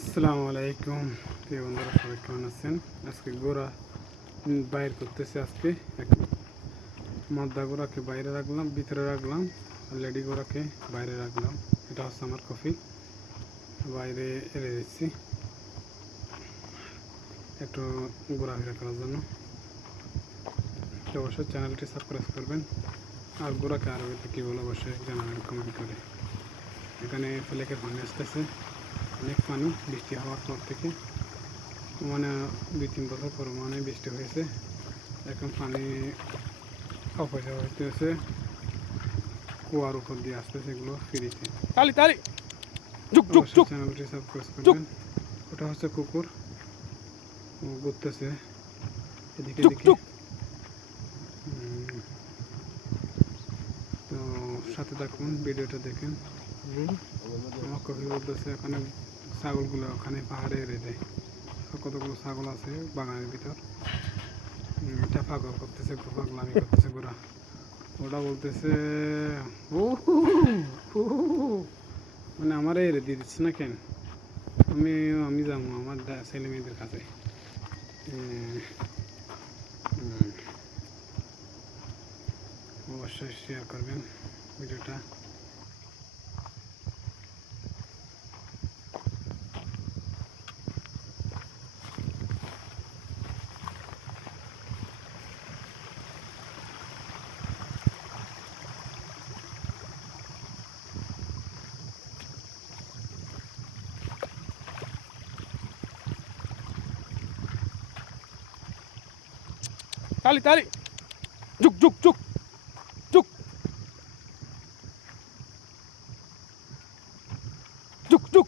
আসসালামু আলাইকুম প্রিয় বন্ধুরা, সবাই কেমন আছেন? আজকে গোড়া বাইর করতেছে। আজকে এক মাদ্দা গোড়াকে বাইরে রাখলাম, ভিতরে রাখলাম, আর লেডি গোড়াকে বাইরে রাখলাম। এটা হচ্ছে আমার কফি, বাইরে এনে দিচ্ছি একটু ঘোরাফেরা করার জন্য। তো অবশ্যই চ্যানেলটি সাবস্ক্রাইব করবেন, আর গোড়াকে আরবিতে কী বলে অবশ্যই জানাবেন কমেন্ট করে। এখানে ফ্লেকের পানি আসতেছে, অনেক পানি বৃষ্টি হওয়ার পর থেকে, মানে 2-3 বছর পর মানে বৃষ্টি হয়েছে। এখন পানি অপচয় হইতেছে, কুয়ার উপর দিয়ে আসতেছে, এগুলো ফ্রিতে। তালি তালি জুক জুক অবশ্যই জুক চ্যানেলটি সাবস্ক্রাইব জুক করবেন। ওটা হচ্ছে কুকুর, ও ঘুরতেছে এদিকে জুক এদিকে। জুক। তো সাথে থাকুন, ভিডিওটা দেখেন। আমার কফি বলতেছে এখানে ছাগলগুলো ওখানে পাহাড়ে এড়ে দেয়। কতগুলো ছাগল আছে বাগানের ভিতর। এটা পাগল করতেছে, পাগলামি করতেছে গোরা। ওটা বলতেছে ও মানে আমার এড়ে দিয়ে দিচ্ছে না কেন? আমি আমি যাবো আমার ছেলে মেয়েদের কাছে। অবশ্যই শেয়ার করবেন ভিডিওটা। তালি তালি জুক জুক জুক জুক জুক জুক।